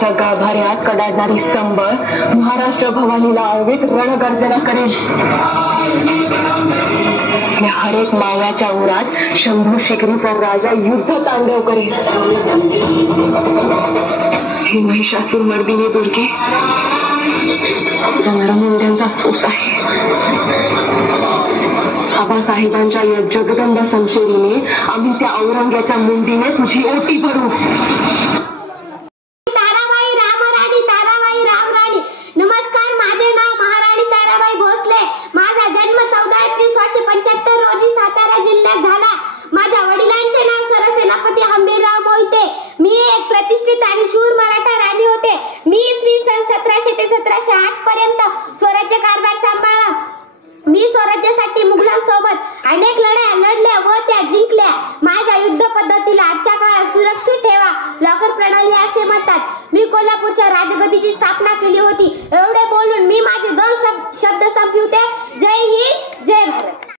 काळाच्या गाभाऱ्यात कडाडणारी संबळ महाराष्ट्र भवानीला आळवीत रणगर्जना करेल. हरेक मावळ्याच्या उरात शंभू शिकरीचा राजा युद्ध तांडव करेल. ही महिषासूर मर्दिनी दुर्गे नरमुंड्यांचा सोस आहे. आबासाहेबांच्या या जगदंब संशेरीने आम्ही त्या औरंग्याच्या मुंडीने तुझी ओटी भरू. ताराबाई रामराणी, ताराबाई रामराणी. नमस्कार, माझे नाव महाराणी ताराबाई भोसले. माझा जन्म 14 एप्रिल 1675 रोजी सातारा जिल्ह्यात झाला. माझ्या वडिलांचे नाव सरसेनापती हंबीरराव मोहिते. मी एक प्रतिष्ठित आणि शूर मराठा राणी होते. मी इसवी सन 1700 ते 1708 पर्यंत स्वराज्य कारभार सांभाळला. मी स्वराज्यासाठी मुघलांसोबत अनेक लढाया लढल्या व त्या जिंकल्या. माझ्या युद्ध पद्धतीला आजच्या काळात सुरक्षित ठेवा लॉकर प्रणाली असे म्हणतात. मी कोल्हापूरच्या राजगदीची स्थापना केली होती.